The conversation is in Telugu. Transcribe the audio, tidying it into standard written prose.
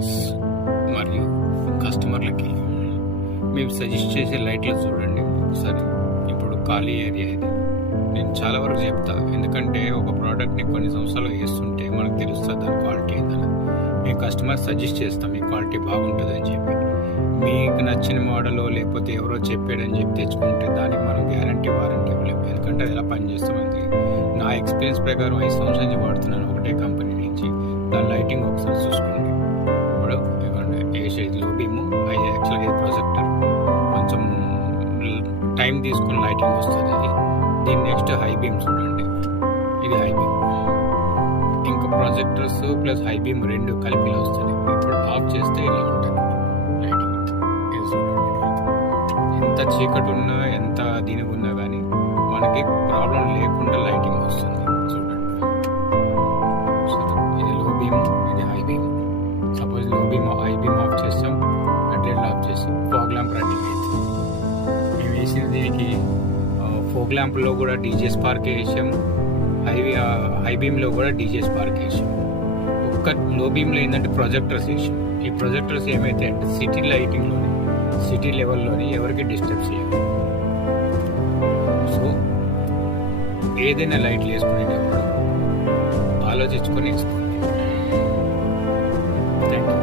క్లయింట్స్ మరియు కస్టమర్లకి మేము సజెస్ట్ చేసే లైట్లు చూడండి ఒకసారి. ఇప్పుడు ఖాళీ ఏరియా ఇది నేను చాలా వరకు చెప్తా, ఎందుకంటే ఒక ప్రోడక్ట్ని కొన్ని సంవత్సరాలు వేస్తుంటే మనకు తెలుస్తుంది దాని క్వాలిటీ ఏందని. మేము కస్టమర్ సజెస్ట్ చేస్తాం మీ క్వాలిటీ బాగుంటుందని చెప్పి. మీకు నచ్చిన మోడల్ లేకపోతే ఎవరో చెప్పాడని చెప్పి తెచ్చుకుంటే దానికి మనం గ్యారంటీ వారంటీ ఇవ్వలేము, ఎందుకంటే అది ఎలా పనిచేస్తామంటే నా ఎక్స్పీరియన్స్ ప్రకారం 5 సంవత్సరాల నుంచి వాడుతున్నాను ఒకటే కంపెనీ నుంచి. దాని లైటింగ్ ఒకసారి చూసుకోండి. ఇప్పుడు లో బీము యాక్చువల్గా ఇది ప్రొజెక్టర్, కొంచెం టైం తీసుకుని లైటింగ్ వస్తుంది అది. దీని నెక్స్ట్ హై బీమ్ చూడండి, ఇది హై బీమ్. ఇంకా ప్రొజెక్టర్స్ ప్లస్ హై బీమ్ రెండు కలిపి వస్తుంది. ఇప్పుడు ఆఫ్ చేస్తే ఇలా ఉంటుంది లైటింగ్. ఇది చూడండి, ఎంత చీకటి ఉన్నా ఎంత దీనికి ఉన్నా కానీ మనకి ప్రాబ్లం లేకుండా లైటింగ్ వస్తుంది. చూడండి, ఇది లో బీమ్, ఇది హై బీమ్. సపోజ్ లో బీమ్ హై బీమ్ ఆఫ్ చేస్తాం, అట్లా ఆఫ్ చేస్తాం, ఫాగ్ ల్యాంప్ రన్నింగ్ అవుతుంది. మేము వేసిన దీనికి ఫోగ్ ల్యాంప్లో కూడా డీజే స్పార్క్ వేసాం, హై బీమ్లో కూడా డీజే స్పార్క్ వేసాం. ఒక్క లో బీమ్లో ఏంటంటే ప్రొజెక్టర్స్ వేసాం. ఈ ప్రొజెక్టర్స్ ఏమైతే అంటే సిటీ లైటింగ్లోని, సిటీ లెవెల్లోని ఎవరికి డిస్టర్బ్ చేయదు. సో ఏదైనా లైట్లు వేసుకునేటప్పుడు ఆలోచించుకొని వేసుకోండి. Thank you.